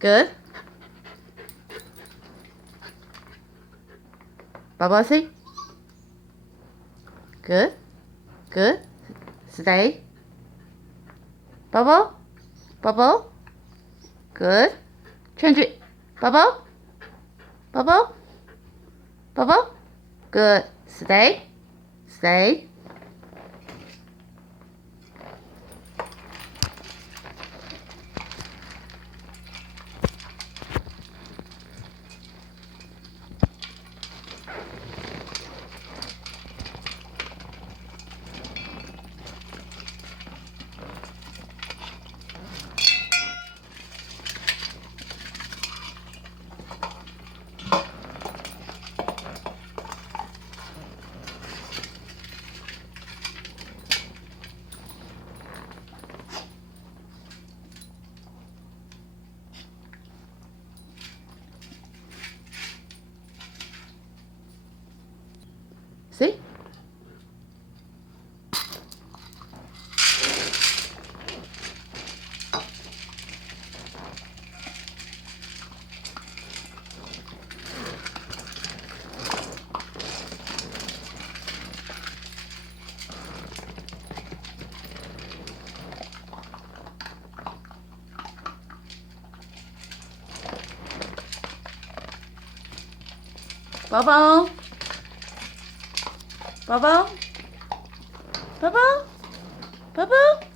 Good. Bubble, see? Good. Good. Stay. Bubble. Bubble. Good. Change it. Bubble. Bubble. Bubble. Good. Stay. Stay. See? Bubble. Bubble. Bubble. Bubble.